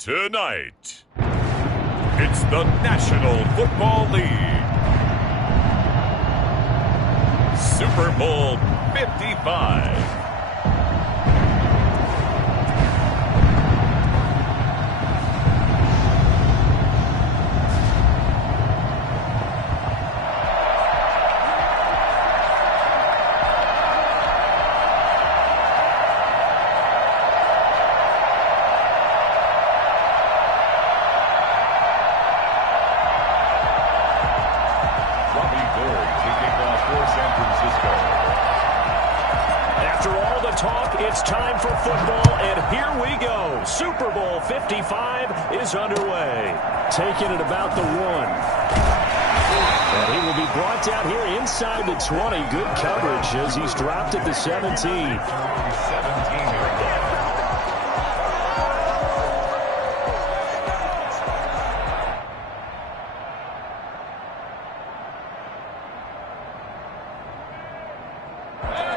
Tonight, it's the National Football League. Super Bowl 55. It's time for football, and here we go. Super Bowl 55 is underway. Taking it about the 1. And he will be brought down here inside the 20. Good coverage as he's dropped at the 17.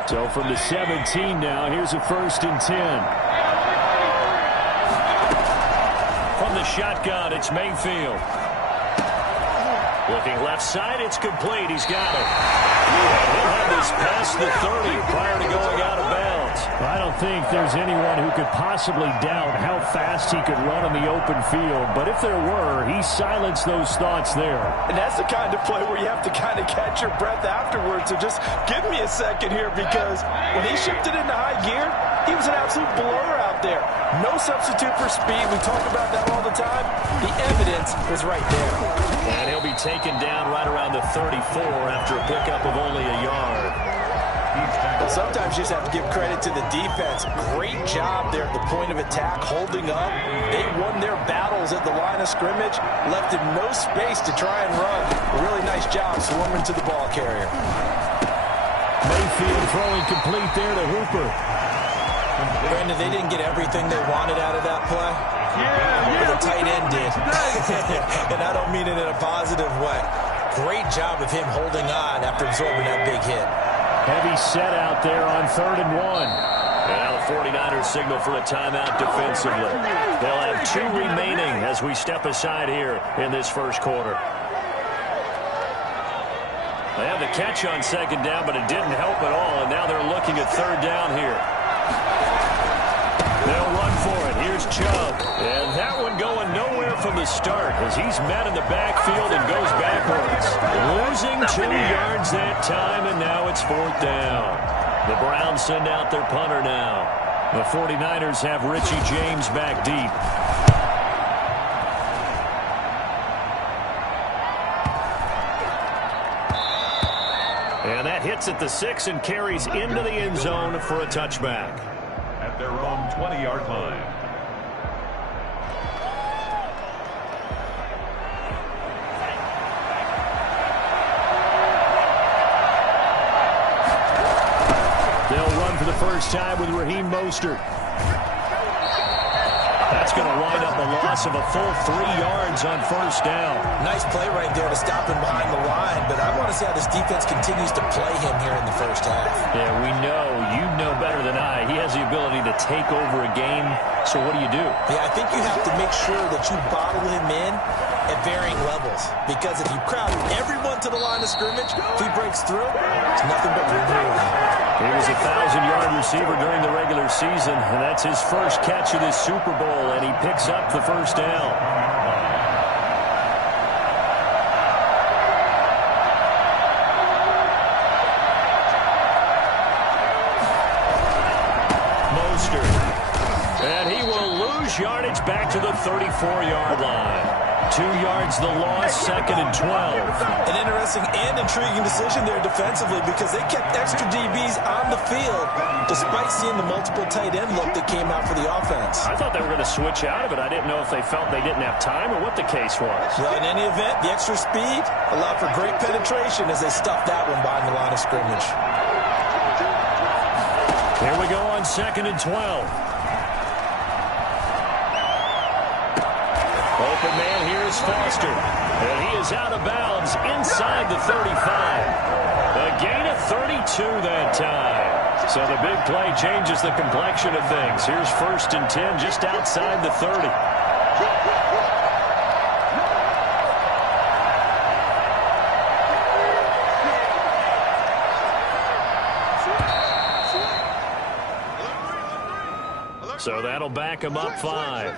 So from the 17 now, here's a 1st and 10. From the shotgun, it's Mayfield. Looking left side, it's complete. He's got it. He'll have this past the 30 prior to going out of bounds. I don't think there's anyone who could possibly doubt how fast he could run on the open field. But if there were, he silenced those thoughts there. And that's the kind of play where you have to kind of catch your breath afterwards. So just give me a second here, because when he shifted into high gear, he was an absolute blur out there. No substitute for speed. We talk about that all the time. The evidence was right there. And he'll be taken down right around the 34 after a pickup of only a yard. Well, sometimes you just have to give credit to the defense. Great job there at the point of attack, holding up. They won their battles at the line of scrimmage, left him no space to try and run. A really nice job swarming to the ball carrier. Mayfield throwing complete there to Hooper. Brandon, they didn't get everything they wanted out of that play. But the tight end did. And I don't mean it in a positive way. Great job of him holding on after absorbing that big hit. Heavy set out there on 3rd and 1. And now the 49ers signal for a timeout defensively. They'll have 2 remaining as we step aside here in this first quarter. They have the catch on 2nd down, but it didn't help at all. And now they're looking at 3rd down here. They'll run for it. Here's Chubb. And that one going nowhere from the start as he's met in the backfield and goes backwards. Losing 2 yards that time, and now it's 4th down. The Browns send out their punter now. The 49ers have Richie James back deep. And that hits at the 6 and carries into the end zone for a touchback. At their own 20-yard line. They'll run for the first time with Raheem Mostert. That's going to wind up a loss of a full 3 yards on 1st down. Nice play right there to stop him behind the line, but I want to see how this defense continues to play him here in the first half. Yeah, you know better than I. He has the ability to take over a game, so what do? Yeah, I think you have to make sure that you bottle him in at varying levels, because if you crowd everyone to the line of scrimmage, if he breaks through, it's nothing but room. He was a 1,000-yard receiver during the regular season, and that's his first catch of this Super Bowl, and he picks up the 1st down. Mostert. And he will lose yardage back to the 34-yard line. 2 yards the loss, 2nd and 12. An interesting and intriguing decision there defensively, because they kept extra DBs on the field despite seeing the multiple tight end look that came out for the offense. I thought they were going to switch out of it. I didn't know if they felt they didn't have time or what the case was. Well, in any event, the extra speed allowed for great penetration as they stuffed that one behind the line of scrimmage. Here we go on 2nd and 12. Open man, here's Foster. And he is out of bounds inside the 35. A gain of 32 that time. So the big play changes the complexion of things. Here's 1st and 10 just outside the 30. So that'll back him up 5.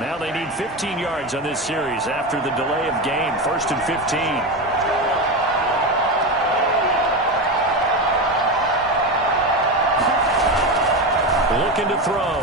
Now they need 15 yards on this series after the delay of game. 1st and 15. Looking to throw.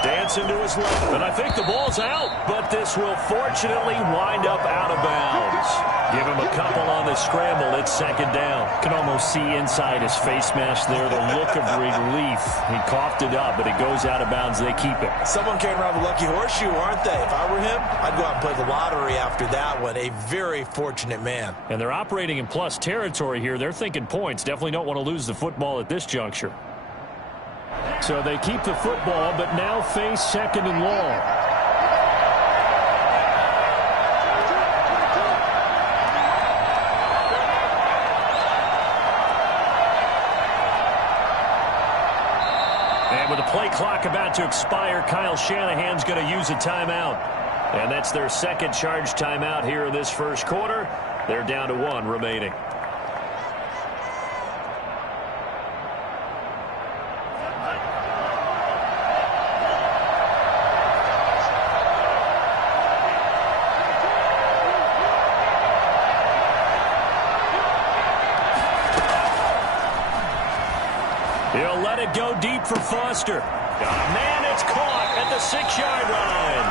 Dancing to his left, and I think the ball's out, but this will fortunately wind up out of bounds. Give him a couple on the scramble. It's 2nd down. Can almost see inside his face mask there the look of relief. He coughed it up, but it goes out of bounds. They keep it. Someone carrying around the lucky horseshoe, aren't they? If I were him, I'd go out and play the lottery after that one. A very fortunate man. And they're operating in plus territory here. They're thinking points. Definitely don't want to lose the football at this juncture. So they keep the football, but now face 2nd and long. And with the play clock about to expire, Kyle Shanahan's going to use a timeout. And that's their 2nd charge timeout here in this 1st quarter. They're down to 1 remaining. He'll let it go deep for Foster. Man, it's caught at the 6-yard line.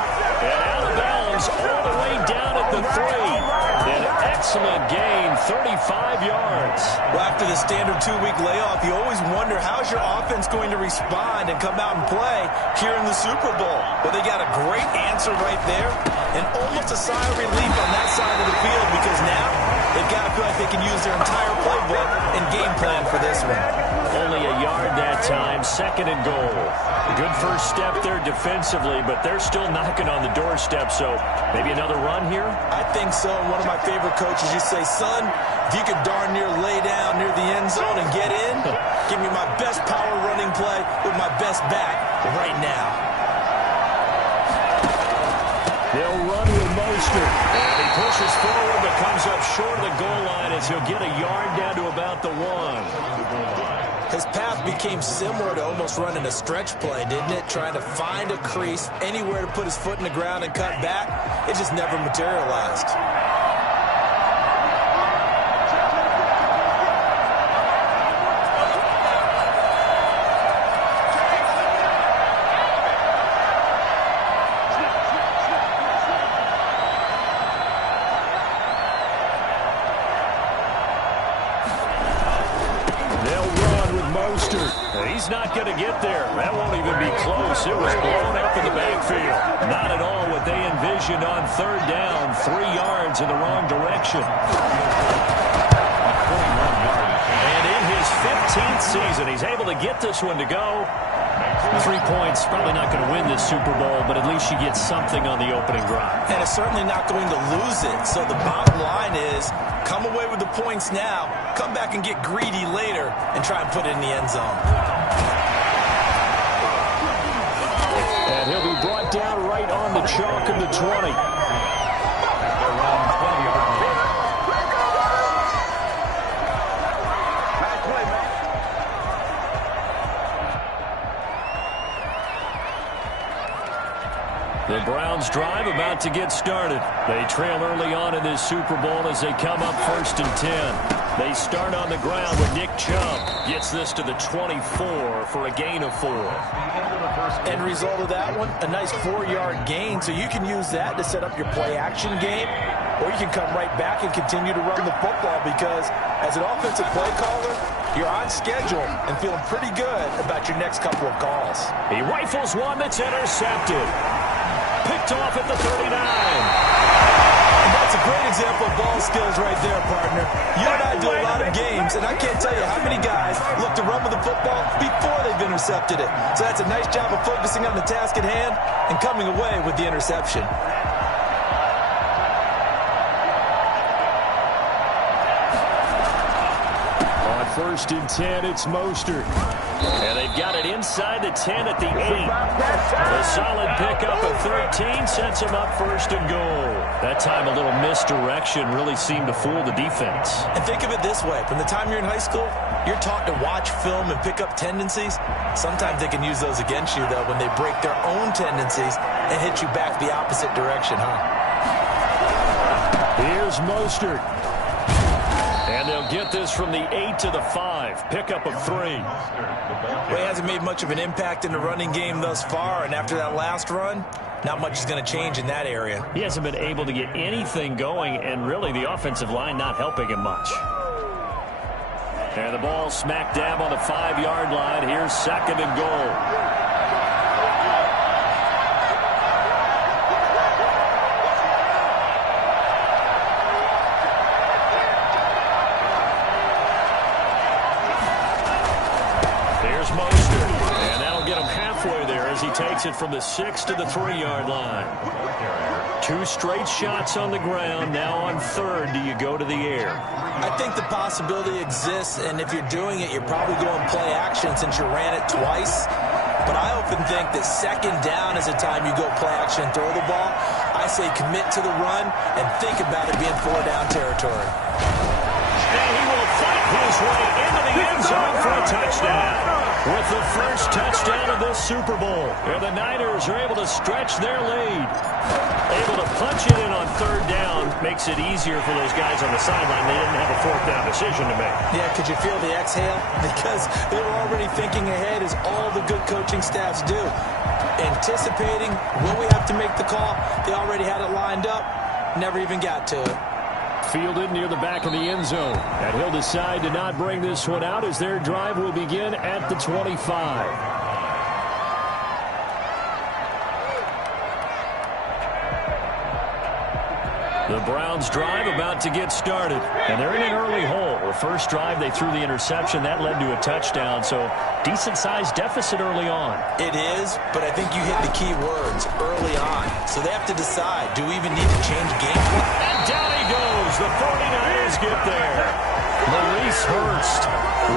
And out of bounds all the way down at the 3. An excellent gain, 35 yards. Well, after the standard 2-week layoff, you always wonder how's your offense going to respond and come out and play here in the Super Bowl. Well, they got a great answer right there and almost a sigh of relief on that side of the field because now they've got to feel like they can use their entire playbook and game plan for this one. Only a yard that time, 2nd and goal. Good first step there defensively, but they're still knocking on the doorstep, so maybe another run here? I think so. One of my favorite coaches, you say, son, if you could darn near lay down near the end zone and get in, give me my best power running play with my best back right now. They'll run with Mostert. And he pushes forward but comes up short of the goal line as he'll get a yard down to about the 1. His path became similar to almost running a stretch play, didn't it? Trying to find a crease, anywhere to put his foot in the ground and cut back. It just never materialized. He's not going to get there. That won't even be close. It was blown up in the backfield. Not at all what they envisioned on 3rd down. 3 yards in the wrong direction. And in his 15th season, he's able to get this one to go. 3 points, probably not going to win this Super Bowl, but at least you get something on the opening drive. And it's certainly not going to lose it. So the bottom line is, come away with the points now, come back and get greedy later, and try and put it in the end zone. And he'll be brought down right on the chalk of the 20. The Browns drive about to get started. They trail early on in this Super Bowl as they come up 1st and 10. They start on the ground with Nick Chubb. Gets this to the 24 for a gain of 4. End result of that one, a nice 4-yard gain. So you can use that to set up your play-action game, or you can come right back and continue to run the football because as an offensive play caller, you're on schedule and feeling pretty good about your next couple of calls. He rifles one that's intercepted. Picked off at the 39. And that's a great example of ball skills right there, partner. You and I do a lot of games, and I can't tell you how many guys look to run with the football before they've intercepted it. So that's a nice job of focusing on the task at hand and coming away with the interception. On 1st and 10, it's Mostert. And they've got it inside the 10 at the 8. A solid pickup of 13 sets them up first and goal. That time a little misdirection really seemed to fool the defense. And think of it this way. From the time you're in high school, you're taught to watch film and pick up tendencies. Sometimes they can use those against you, though, when they break their own tendencies and hit you back the opposite direction, huh? Here's Mostert. And they'll get this from the 8 to the 5. Pickup of 3. Well, he hasn't made much of an impact in the running game thus far, and after that last run, not much is going to change in that area. He hasn't been able to get anything going, and really the offensive line not helping him much. And the ball smack dab on the 5-yard line. Here's second and goal. He takes it from the 6 to the 3-yard line. 2 straight shots on the ground. Now on third, do you go to the air? I think the possibility exists, and if you're doing it, you're probably going play action since you ran it twice. But I often think that second down is a time you go play action and throw the ball. I say commit to the run and think about it being 4-down territory. And he will fight his way into the end zone for a touchdown. With the first touchdown of this Super Bowl. And the Niners are able to stretch their lead. Able to punch it in on third down. Makes it easier for those guys on the sideline. They didn't have a fourth down decision to make. Yeah, could you feel the exhale? Because they were already thinking ahead, as all the good coaching staffs do. Anticipating when we have to make the call. They already had it lined up. Never even got to it. Fielded near the back of the end zone. And he'll decide to not bring this one out as their drive will begin at the 25. The Browns drive about to get started. And they're in an early hole. The first drive, they threw the interception. That led to a touchdown. So decent-sized deficit early on. It is, but I think you hit the key words early on. So they have to decide, do we even need to change game plan? And down he goes. The 49ers get there. Maurice Hurst.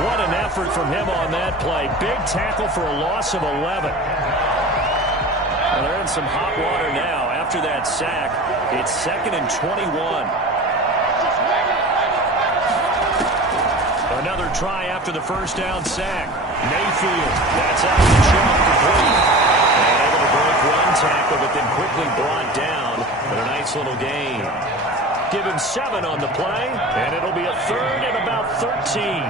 What an effort from him on that play. Big tackle for a loss of 11. Well, they're in some hot water now. After that sack, it's 2nd and 21. Another try after the first down sack. Mayfield, that's out of the jump complete. And able to break one tackle, but then quickly brought down with a nice little gain. Give him 7 on the play, and it'll be a 3rd and about 13.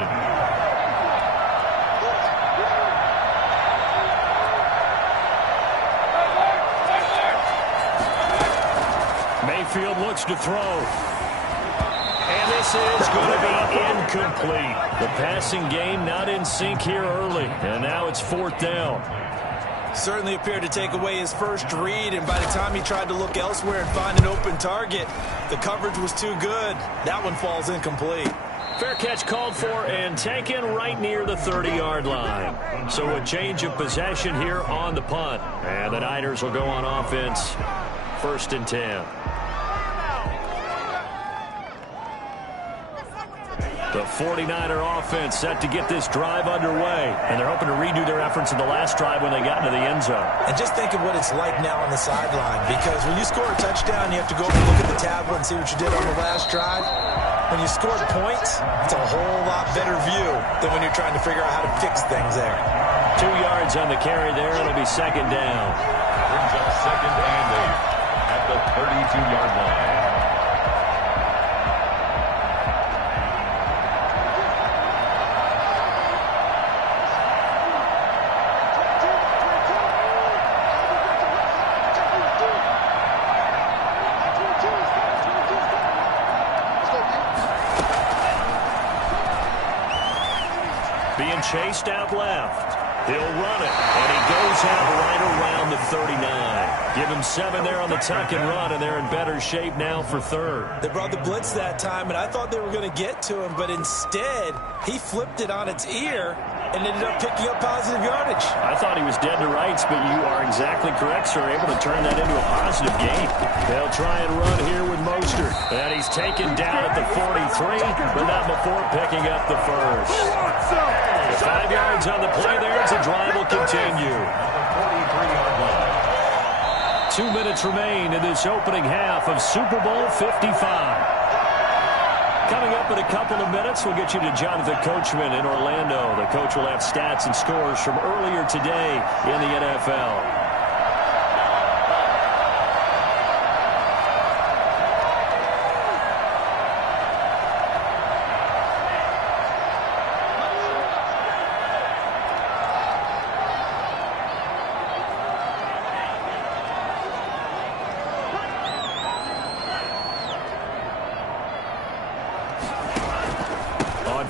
Mayfield looks to throw. And this is going to be incomplete. The passing game not in sync here early. And now it's 4th down. Certainly appeared to take away his first read, and by the time he tried to look elsewhere and find an open target, the coverage was too good. That one falls incomplete. Fair catch called for and taken right near the 30-yard line. So a change of possession here on the punt. And the Niners will go on offense. 1st and 10. The 49er offense set to get this drive underway. And they're hoping to redo their efforts in the last drive when they got into the end zone. And just think of what it's like now on the sideline. Because when you score a touchdown, you have to go over and look at the tablet and see what you did on the last drive. When you scored points, it's a whole lot better view than when you're trying to figure out how to fix things there. 2 yards on the carry there. It'll be 2nd down. Brings up 2nd and 8 at the 32-yard line. Being chased out left. He'll run it, and he goes out right around the 39. Give him 7 there on the tuck and run, and they're in better shape now for 3rd. They brought the blitz that time, and I thought they were going to get to him, but instead, he flipped it on its ear and ended up picking up positive yardage. I thought he was dead to rights, but you are exactly correct, sir. Able to turn that into a positive gain. They'll try and run here with Mostert. And he's taken down at the 43, but not before picking up the first. 5 yards on the play there as the drive will continue. 2 minutes remain in this opening half of Super Bowl 55. Coming up in a couple of minutes, we'll get you to Jonathan Coachman in Orlando. The coach will have stats and scores from earlier today in the NFL.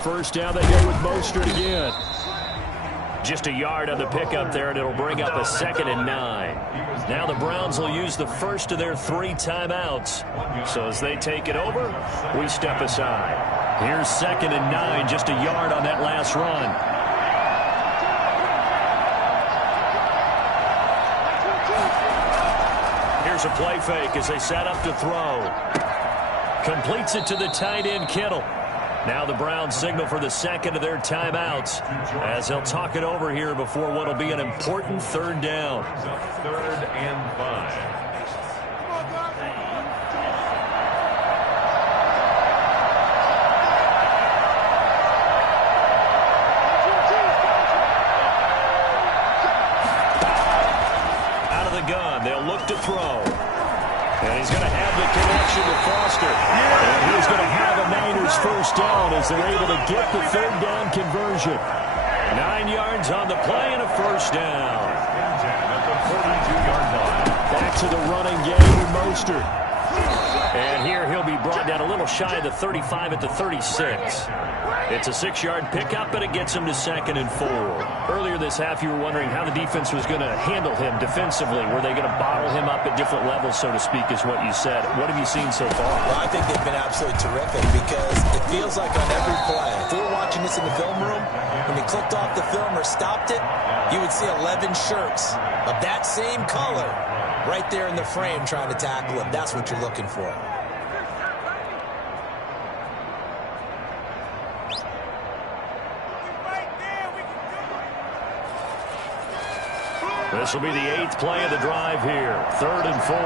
First down, they go with Mostert again. Just a yard on the pickup there, and it'll bring up a 2nd and 9. Now the Browns will use the first of their 3 timeouts. So as they take it over, we step aside. Here's 2nd and 9, just a yard on that last run. Here's a play fake as they set up to throw. Completes it to the tight end, Kittle. Now the Browns signal for the 2nd of their timeouts as they'll talk it over here before what will be an important 3rd down. 3rd and 5. Out of the gun, they'll look to throw. And he's going to have the connection to Foster. And he's going to have a Niners first down as they're able to get the 3rd down conversion. 9 yards on the play and a first down. At the 42-yard line. Back to the running game with Mostert. And here he'll be brought down a little shy of the 35 at the 36. It's a 6-yard pickup, but it gets him to 2nd and 4. Earlier this half, you were wondering how the defense was going to handle him defensively. Were they going to bottle him up at different levels, so to speak, is what you said. What have you seen so far? Well, I think they've been absolutely terrific because it feels like on every play, if we were watching this in the film room, when he clicked off the film or stopped it, you would see 11 shirts of that same color right there in the frame trying to tackle him. That's what you're looking for. This will be the 8th play of the drive here. 3rd and 4.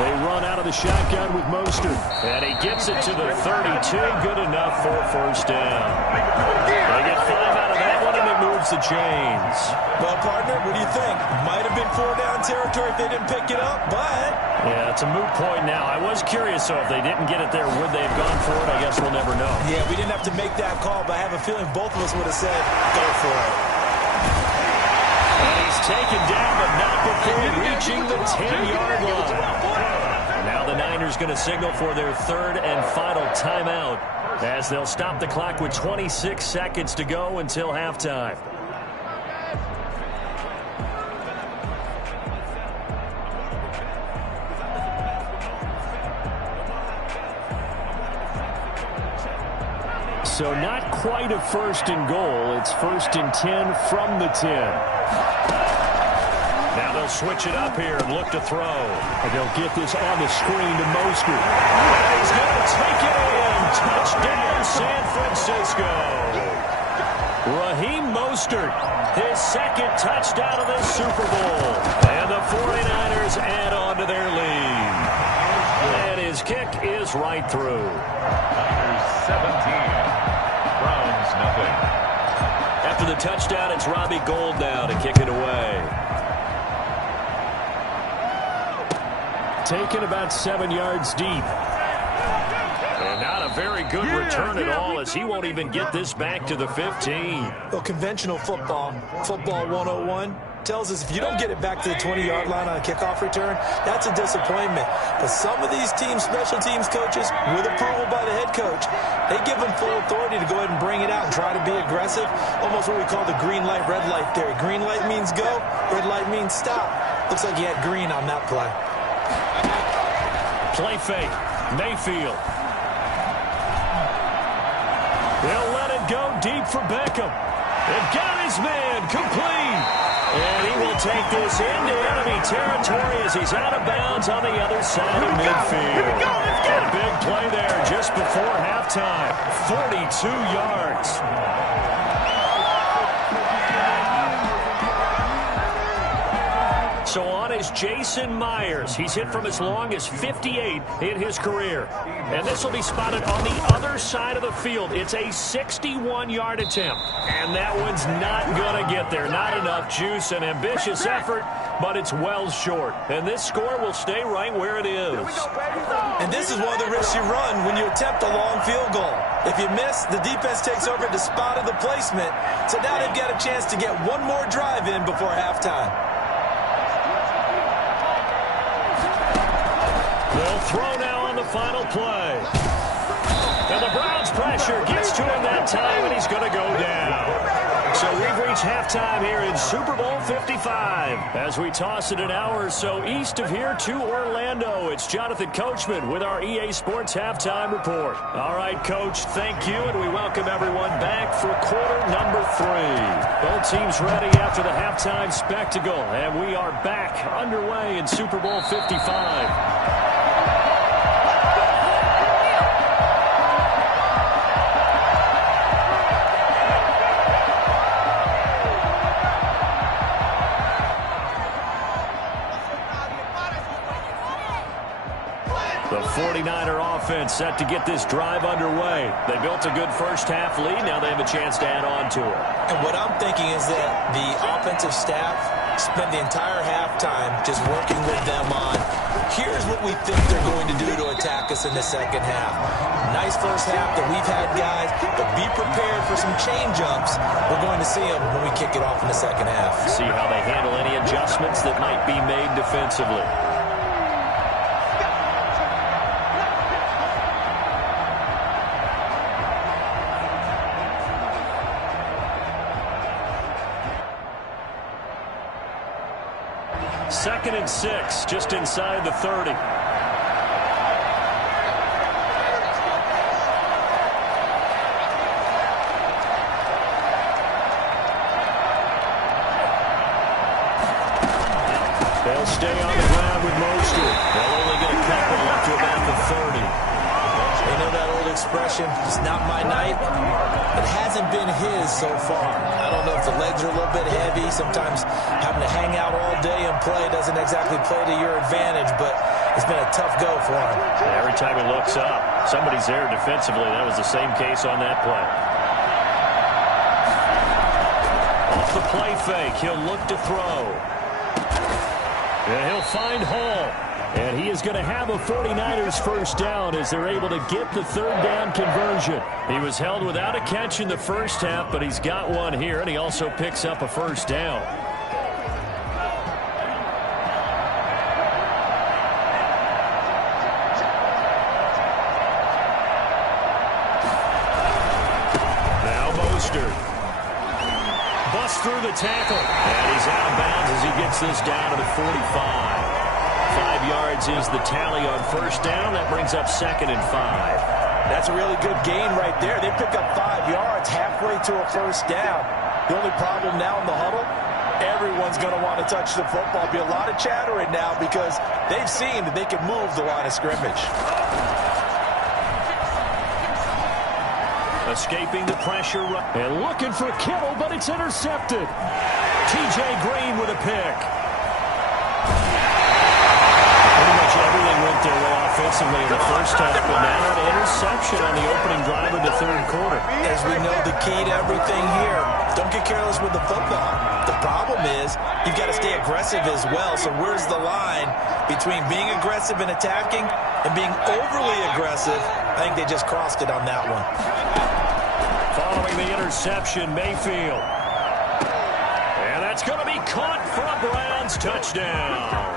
They run out of the shotgun with Mostert. And he gets it to the 32. Good enough for a first down. They get 5 out of that one, and it moves the chains. Well, partner, what do you think? Might have been 4-down territory if they didn't pick it up, but... Yeah, it's a moot point now. I was curious, so if they didn't get it there, would they have gone for it? I guess we'll never know. Yeah, we didn't have to make that call, but I have a feeling both of us would have said, go for it. And he's taken down, but not before reaching the 10-yard line. And now the Niners going to signal for their 3rd and final timeout as they'll stop the clock with 26 seconds to go until halftime. So not quite a 1st and goal. It's 1st and 10 from the 10. Now they'll switch it up here and look to throw. And they'll get this on the screen to Mostert. And he's going to take it in. Touchdown, San Francisco. Raheem Mostert, his 2nd touchdown of the Super Bowl. And the 49ers add on to their lead. And his kick is right through. 17. Browns, nothing. After the touchdown, it's Robbie Gould now to kick it away. Taken about 7 yards deep. And not a very good return at all as he won't even get this back to the 15. Well, conventional football 101, tells us if you don't get it back to the 20-yard line on a kickoff return, that's a disappointment. But some of these teams, special teams coaches, with approval by the head coach, they give them full authority to go ahead and bring it out and try to be aggressive, almost what we call the green light, red light theory. Green light means go, red light means stop. Looks like he had green on that play. Play fake. Mayfield. They'll let it go deep for Beckham. And got his man complete. And he will take this into enemy territory as he's out of bounds on the other side of midfield. A big play there just before halftime. 42 yards. So on is Jason Myers. He's hit from as long as 58 in his career. And this will be spotted on the other side of the field. It's a 61-yard attempt. And that one's not going to get there. Not enough juice, an ambitious effort, but it's well short. And this score will stay right where it is. And this is one of the risks you run when you attempt a long field goal. If you miss, the defense takes over at the spot of the placement. So now they've got a chance to get one more drive in before halftime. They'll throw now on the final play. And the Browns' pressure gets to him that time, and he's going to go down. So we've reached halftime here in Super Bowl 55. As we toss it an hour or so east of here to Orlando, it's Jonathan Coachman with our EA Sports Halftime Report. All right, Coach, thank you, and we welcome everyone back for quarter number 3. Both teams ready after the halftime spectacle, and we are back underway in Super Bowl 55. The 49er offense set to get this drive underway. They built a good first-half lead. Now they have a chance to add on to it. And what I'm thinking is that the offensive staff spent the entire halftime just working with them on, here's what we think they're going to do to attack us in the second half. Nice first half that we've had, guys, but be prepared for some change-ups. We're going to see them when we kick it off in the second half. See how they handle any adjustments that might be made defensively. Second and 6, just inside the 30. They'll stay on the ground with Mostert. They'll only get a couple up to about the 30. You know that old expression, it's not my night? It hasn't been his so far. I don't know if the legs are a little bit heavy. Sometimes having to hang out all day and play doesn't exactly play to your advantage, but it's been a tough go for him. Every time he looks up, somebody's there defensively. That was the same case on that play. Off the play fake, he'll look to throw. And he'll find Hall. And he is going to have a 49ers first down as they're able to get the third down conversion. He was held without a catch in the first half, but he's got one here, and he also picks up a first down. Now Mostert. Busts through the tackle, and he's out of bounds as he gets this down to the 45. 5 yards is the tally on first down. That brings up second and 5. That's a really good gain right there. They pick up 5 yards halfway to a first down. The only problem now in the huddle, everyone's going to want to touch the football. Be a lot of chattering now because they've seen that they can move the line of scrimmage. Escaping the pressure and looking for Kittle, but it's intercepted. T.J. Green with a pick. Everything went their way offensively in the first half, but now an interception on the opening drive of the third quarter. As we know, the key to everything here, don't get careless with the football. The problem is you've got to stay aggressive as well. So where's the line between being aggressive and attacking and being overly aggressive? I think they just crossed it on that one. Following the interception, Mayfield. And that's going to be caught for a Browns touchdown.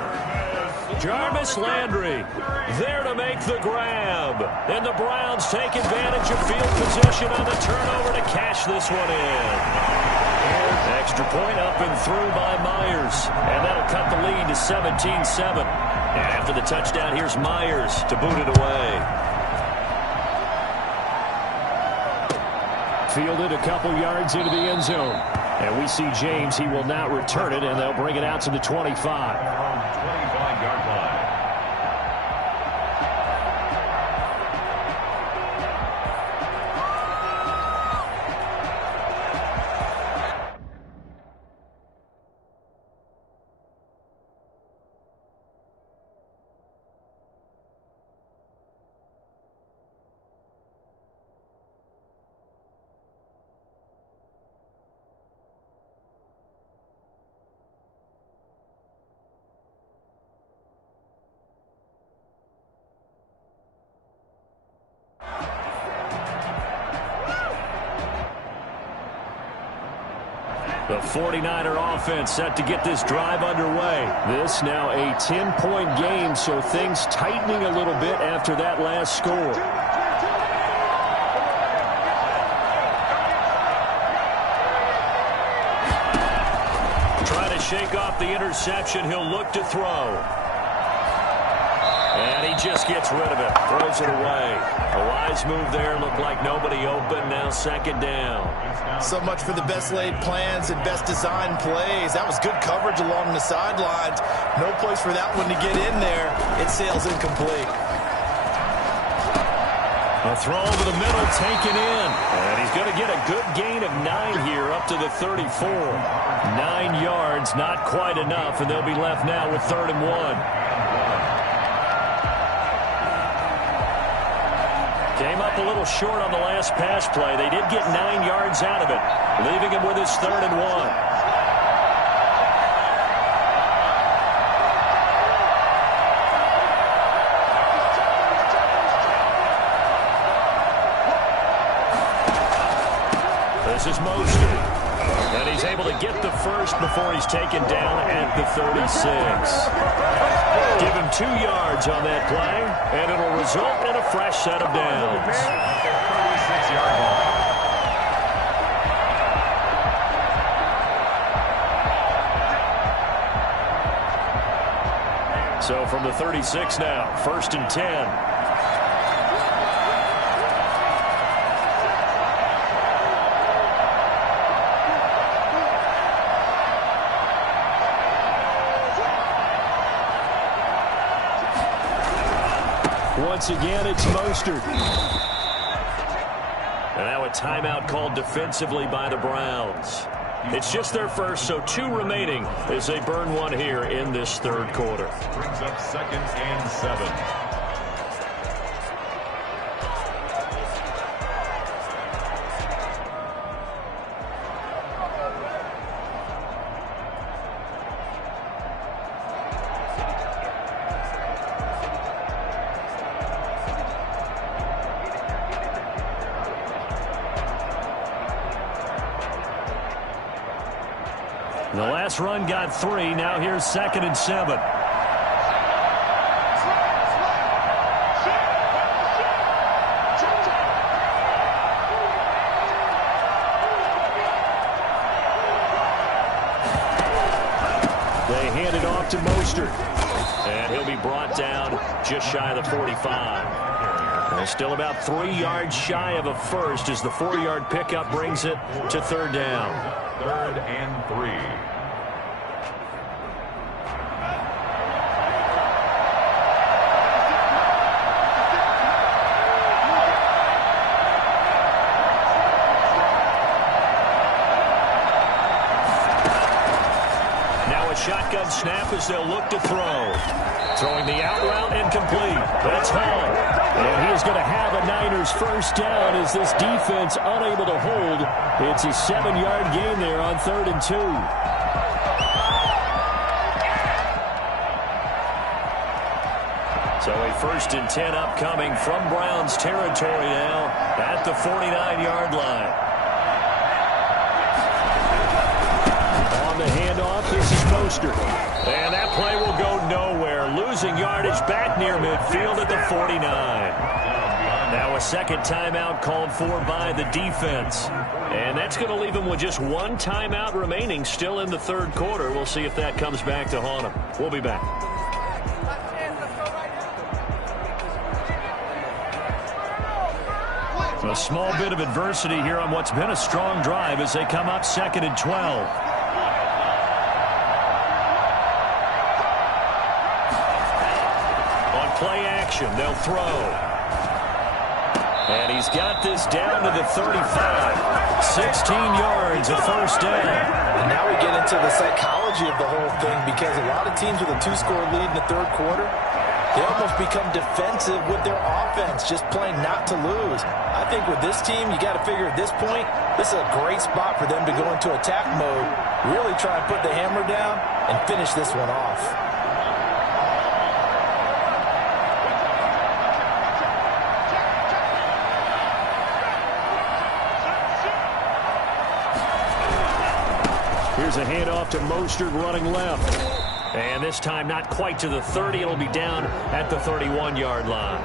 Jarvis Landry there to make the grab. And the Browns take advantage of field position on the turnover to cash this one in. Extra point up and through by Myers. And that'll cut the lead to 17-7. And after the touchdown, here's Myers to boot it away. Fielded a couple yards into the end zone. And we see James. He will not return it, and they'll bring it out to the 25. 25-yard line. The 49er offense set to get this drive underway. This now a 10-point game, so things tightening a little bit after that last score. Trying to shake off the interception. He'll look to throw. And he just gets rid of it. Throws it away. A wise move there. Looked like nobody open. Now second down. So much for the best laid plans and best designed plays. That was good coverage along the sidelines. No place for that one to get in there. It sails incomplete. A throw over the middle, taken in. And he's going to get a good gain of 9 here up to the 34. 9 yards, not quite enough, and they'll be left now with 3rd and 1. Came up a little short on the last pass play. They did get 9 yards out of it, leaving him with his 3rd and 1. This is Mostert. And he's able to get the first before he's taken down at the 36. Give him 2 yards on that play, and it'll result in a fresh set of downs. 36-yard line. So from the 36 now, 1st and 10. Once again, it's Mostert. And now a timeout called defensively by the Browns. It's just their first, so 2 remaining as they burn 1 here in this 3rd quarter. Brings up 2nd and 7. The last run got 3. Now here's 2nd and 7. They hand it off to Mostert. And he'll be brought down just shy of the 45. And still about 3 yards shy of a first as the 4-yard pickup brings it to 3rd down. 3rd and 3. Shotgun snap as they'll look to throw. Throwing the out route incomplete. That's Hall. And he is going to have a Niners first down as this defense unable to hold. It's a 7-yard gain there on 3rd and 2. So a 1st and 10 upcoming from Browns territory now at the 49-yard line. On the handoff, this is Mostert. And that play will go nowhere. Losing yardage back near midfield at the 49. Now a 2nd timeout called for by the defense. And that's going to leave him with just 1 timeout remaining still in the 3rd quarter. We'll see if that comes back to haunt him. We'll be back. A small bit of adversity here on what's been a strong drive as they come up 2nd and 12. On play action, they'll throw. And he's got this down to the 35. 16 yards, a first down. And now we get into the psychology of the whole thing, because a lot of teams with a 2-score lead in the third quarter, they almost become defensive with their offense, just playing not to lose. I think with this team, you got to figure at this point, this is a great spot for them to go into attack mode, really try and put the hammer down and finish this one off. Here's a handoff to Mostert running left. And this time not quite to the 30. It'll be down at the 31-yard line.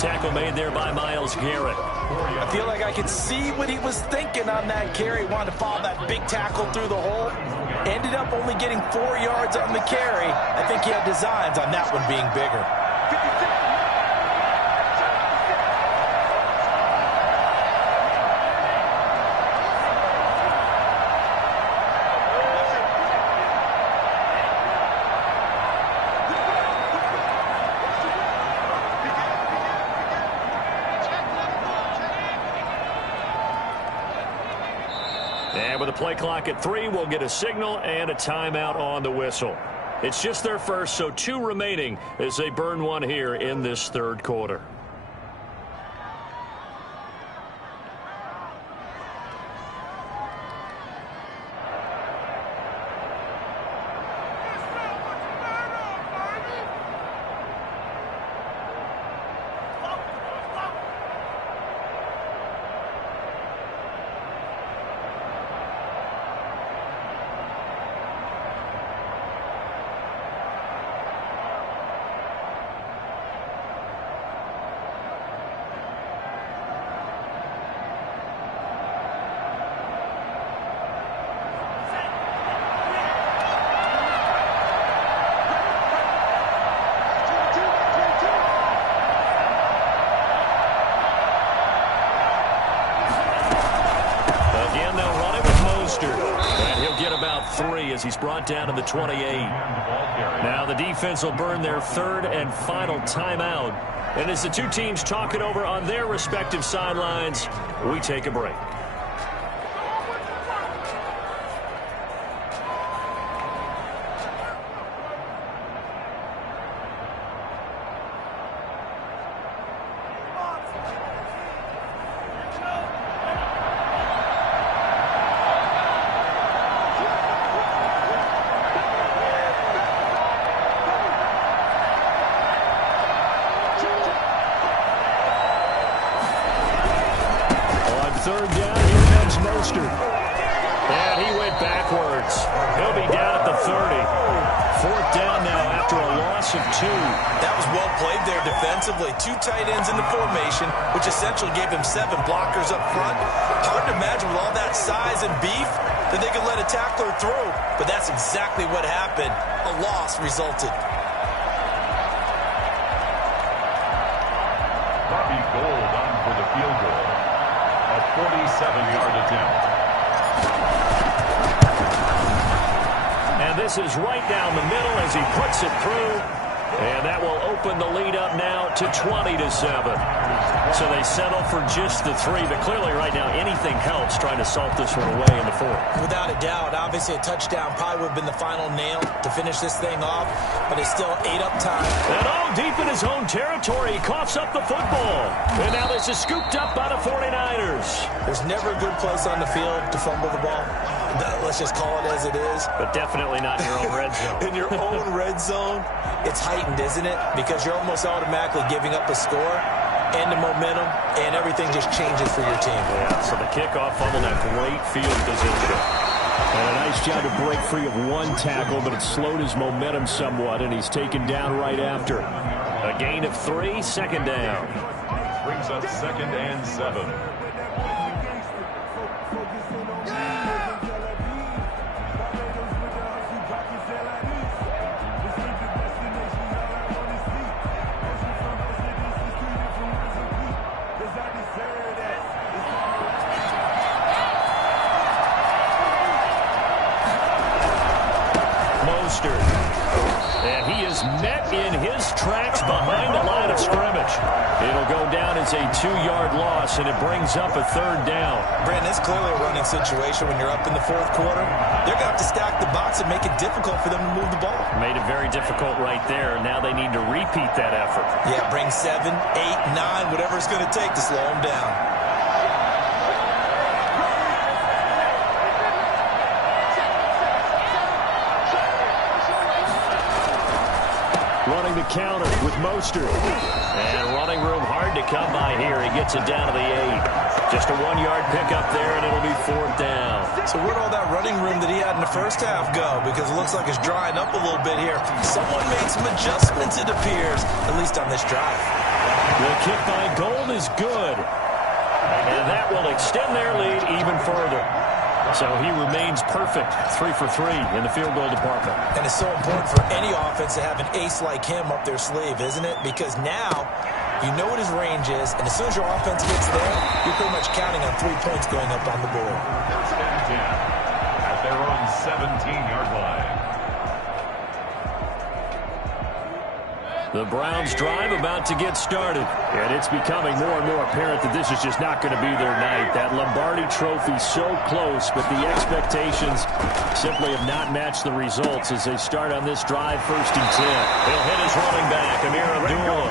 Tackle made there by Myles Garrett. I feel like I could see what he was thinking on that carry. Wanted to follow that big tackle through the hole. Ended up only getting 4 yards on the carry. I think he had designs on that one being bigger. And with a play clock at 3, we'll get a signal and a timeout on the whistle. It's just their first, so 2 remaining as they burn one here in this third quarter. As he's brought down to the 28. Now the defense will burn their third and final timeout. And as the two teams talk it over on their respective sidelines, we take a break. Third down, here comes Mostert. And he went backwards. He'll be down at the 30. Fourth down now after a loss of 2. That was well played there defensively. 2 tight ends in the formation, which essentially gave him 7 blockers up front. Hard to imagine with all that size and beef that they could let a tackler through. But that's exactly what happened. A loss resulted. Bobby Gold on for the field goal. A 47-yard attempt. And this is right down the middle as he puts it through. And that will open the lead up now to 20-7. So they settle for just the 3. But clearly right now anything helps trying to salt this one away in the 4th. Without a doubt, obviously a touchdown probably would have been the final nail to finish this thing off. But it's still ate up time. And deep in his own territory, he coughs up the football. And now this is scooped up by the 49ers. There's never a good place on the field to fumble the ball. Let's just call it as it is. But definitely not in your own red zone. In your own red zone, it's heightened, isn't it? Because you're almost automatically giving up a score and the momentum, and everything just changes for your team. Yeah, so the kickoff fumbled that great field position. And a nice job to break free of one tackle, but it slowed his momentum somewhat, and he's taken down right after. A gain of 3, second down. Brings up 2nd and 7. is met in his tracks behind the line of scrimmage. It'll go down as a 2-yard loss, and it brings up a 3rd down. Brandon, it's clearly a running situation when you're up in the 4th quarter. They're going to have to stack the box and make it difficult for them to move the ball. Made it very difficult right there. Now they need to repeat that effort. Yeah, bring 7, 8, 9, whatever it's going to take to slow them down. Running the counter with Mostert. And running room hard to come by here. He gets it down to the 8. Just a 1-yard pickup there, and it'll be 4th down. So where'd all that running room that he had in the first half go? Because it looks like it's drying up a little bit here. Someone made some adjustments, it appears, at least on this drive. The kick by Gold is good. And that will extend their lead even further. So he remains perfect, 3 for 3 in the field goal department. And it's so important for any offense to have an ace like him up their sleeve, isn't it? Because now you know what his range is, and as soon as your offense gets there, you're pretty much counting on 3 points going up on the board. First and 10 at their own 17-yard line. The Browns drive about to get started. And it's becoming more and more apparent that this is just not going to be their night. That Lombardi Trophy so close, but the expectations simply have not matched the results as they start on this drive, 1st and 10. He'll hit his running back, Amir Abdullah.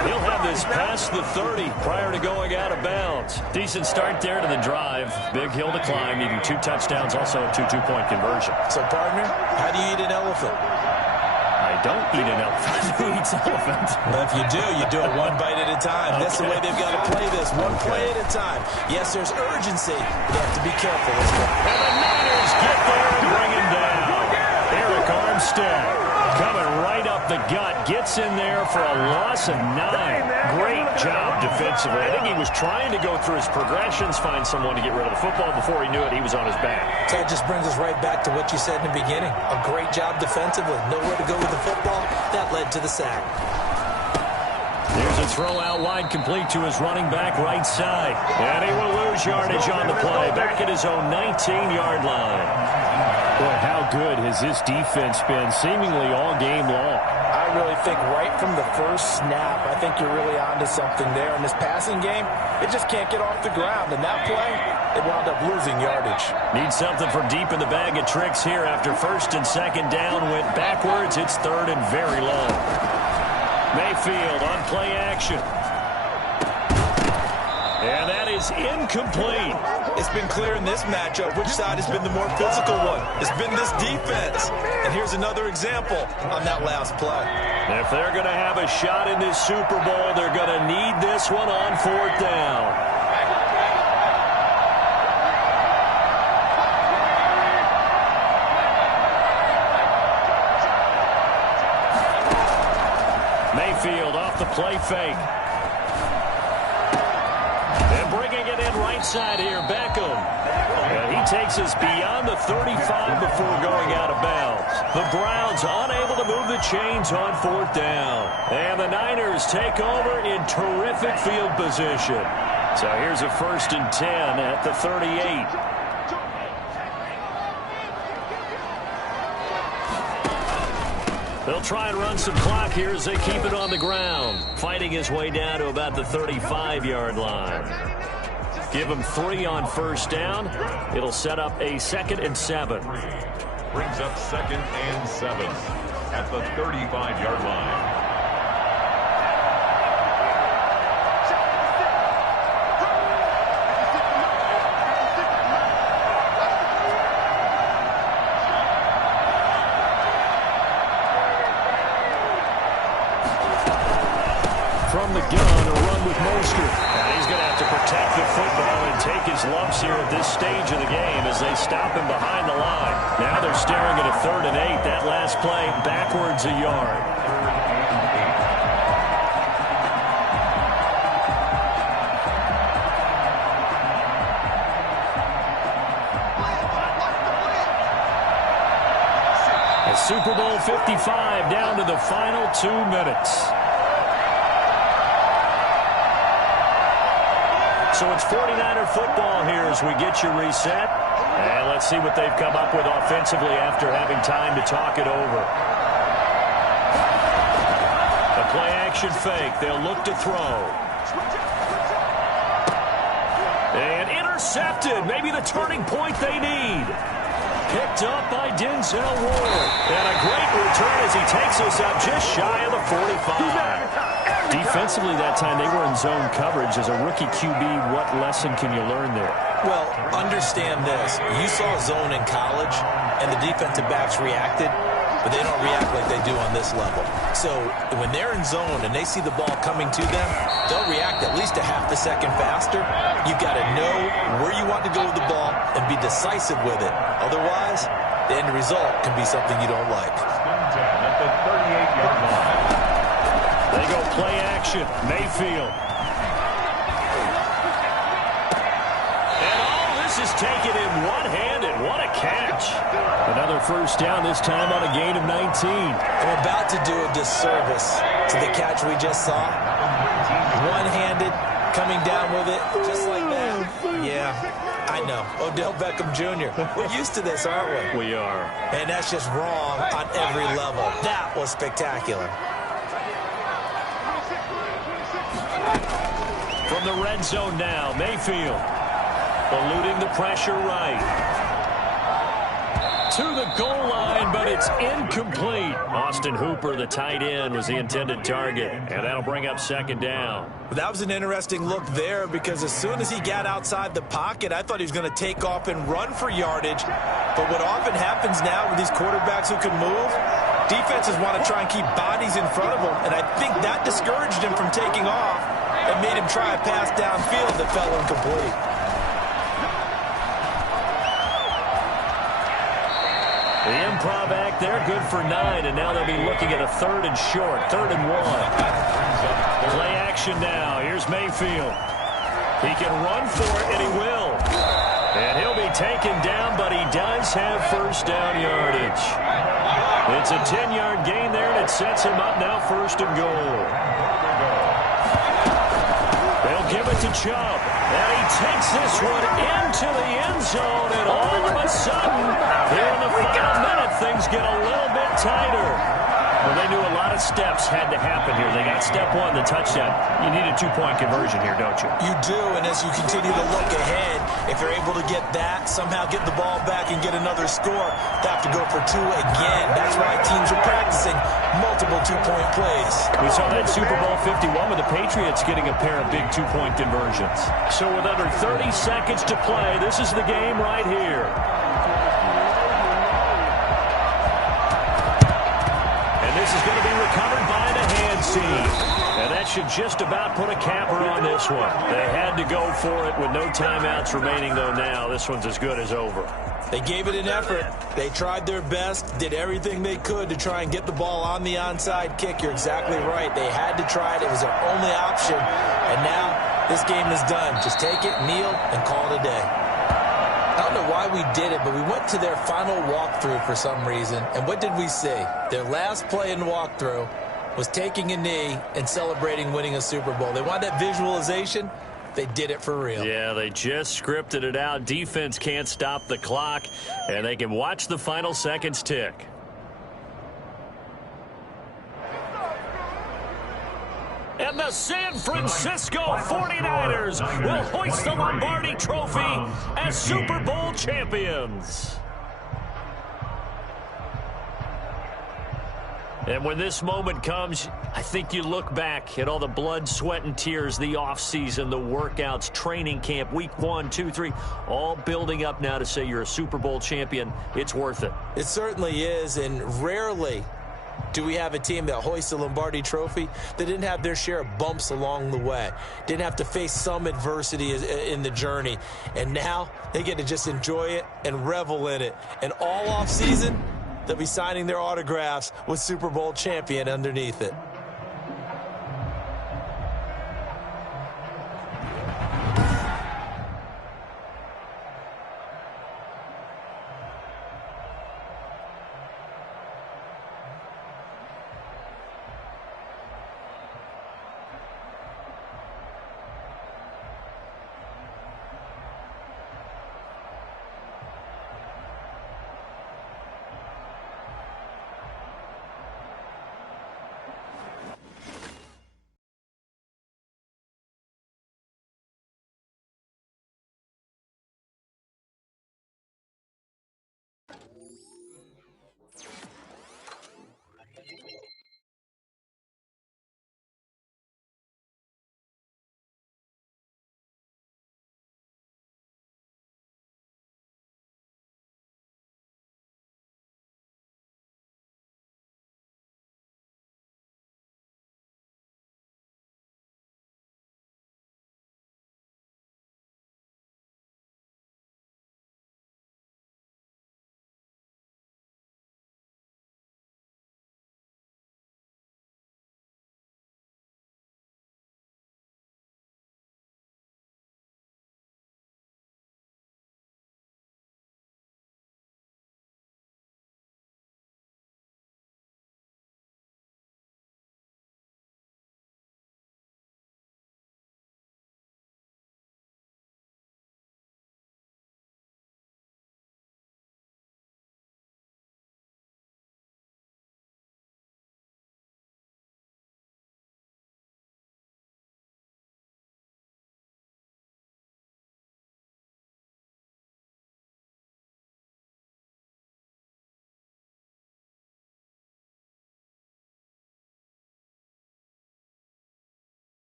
And he'll have this past the 30 prior to going out of bounds. Decent start there to the drive. Big hill to climb, needing 2 touchdowns, also a 2 two-point conversion. So, partner, how do you eat an elephant? I don't eat an elephant. Who eats elephant? But if you do it 1 bite at a time. That's the way they've got to play this, 1 play at a time. Yes, there's urgency, but they have to be careful as well. And the Niners get there and bring him down. Eric Armstead coming right up the gut, gets in there for a loss of 9. Great job defensively. I think he was trying to go through his progressions, find someone to get rid of the football. Before he knew it, he was on his back. So it just brings us right back to what you said in the beginning. A great job defensively. Nowhere to go with the football. That led to the sack. Here's a throw out wide, complete to his running back right side. And he will lose yardage on the play. Back at his own 19-yard line. Boy, how good has this defense been seemingly all game long? I really think right from the first snap, I think you're really onto something there. In this passing game, it just can't get off the ground. And that play, it wound up losing yardage. Need something from deep in the bag of tricks here after 1st and 2nd down. Went backwards. It's 3rd and very long. Mayfield on play action. And that is incomplete. It's been clear in this matchup which side has been the more physical one. It's been this defense. And here's another example on that last play. If they're going to have a shot in this Super Bowl, they're going to need this one on 4th down. Mayfield off the play fake. And bringing it in right side here, Beckham. And he takes us beyond the 35 before going out of bounds. The Browns unable to move the chains on 4th down. And the Niners take over in terrific field position. So here's a 1st and 10 at the 38. They'll try and run some clock here as they keep it on the ground. Fighting his way down to about the 35-yard line. Give him 3 on 1st down. It'll set up a 2nd and 7. Brings up 2nd and 7 at the 35-yard line. From the gun, a run with Mostert. And he's going to have to protect the football and take his lumps here at this stage of the game as they stop him behind the line. Now they're staring at a 3rd and 8. That last play backwards a yard. A Super Bowl 55 down to the final 2 minutes. So it's 49er football here as we get you reset. And let's see what they've come up with offensively after having time to talk it over. Play action fake. They'll look to throw. And intercepted. Maybe the turning point they need. Picked up by Denzel Ward. And a great return as he takes us up just shy of the 45. Defensively that time, they were in zone coverage. As a rookie QB, what lesson can you learn there? Well, understand this. You saw zone in college, and the defensive backs reacted, but they don't react like they do on this level. So when they're in zone and they see the ball coming to them, they'll react at least a half a second faster. You've got to know where you want to go with the ball and be decisive with it. Otherwise, the end result can be something you don't like. At the 38-yard line. They go play action. Mayfield. And all this is taken in one-handed. What a catch. Another first down, this time on a gain of 19. I'm about to do a disservice to the catch we just saw. One-handed, coming down with it, just like that. Yeah, I know. Odell Beckham Jr. We're used to this, aren't we? We are. And that's just wrong on every level. That was spectacular. From the red zone now, Mayfield eluding the pressure right. To the goal line, but it's incomplete. Austin Hooper, the tight end, was the intended target, and that'll bring up second down. That was an interesting look there because as soon as he got outside the pocket, I thought he was going to take off and run for yardage. But what often happens now with these quarterbacks who can move, defenses want to try and keep bodies in front of them, and I think that discouraged him from taking off and made him try a pass downfield that fell incomplete. The improv act there, good for 9, and now they'll be looking at a 3rd and short, 3rd and 1. Play action now. Here's Mayfield. He can run for it, and he will. And he'll be taken down, but he does have first down yardage. It's a 10-yard gain there, and it sets him up now 1st and goal. They'll give it to Chubb. And he takes this one into the end zone, and all of a sudden, here in the final minute, things get a little bit tighter. Well, they knew a lot of steps had to happen here. They got step 1, the touchdown. You need a 2-point conversion here, don't you? You do, and as you continue to look ahead, if you're able to get that, somehow get the ball back and get another score, they have to go for 2 again. That's why teams are practicing multiple 2-point plays. We saw that Super Bowl 51 with the Patriots getting a pair of big 2-point conversions. So with under 30 seconds to play, this is the game right here. This is going to be recovered by the hands team. And that should just about put a capper on this one. They had to go for it with no timeouts remaining, though now. This one's as good as over. They gave it an effort. They tried their best, did everything they could to try and get the ball on the onside kick. You're exactly right. They had to try it. It was their only option. And now this game is done. Just take it, kneel, and call it a day. I don't know why we did it, but we went to their final walkthrough for some reason. And what did we see? Their last play in walkthrough was taking a knee and celebrating winning a Super Bowl. They wanted that visualization. They did it for real. Yeah, they just scripted it out. Defense can't stop the clock, and they can watch the final seconds tick. And the San Francisco 49ers will hoist the Lombardi Trophy as Super Bowl champions. And when this moment comes, I think you look back at all the blood, sweat, and tears, the offseason, the workouts, training camp, week 1, 2, 3, all building up now to say you're a Super Bowl champion. It's worth it. It certainly is, and rarely do we have a team that hoists the Lombardi Trophy that didn't have their share of bumps along the way, didn't have to face some adversity in the journey, and now they get to just enjoy it and revel in it. And all offseason, they'll be signing their autographs with Super Bowl champion underneath it.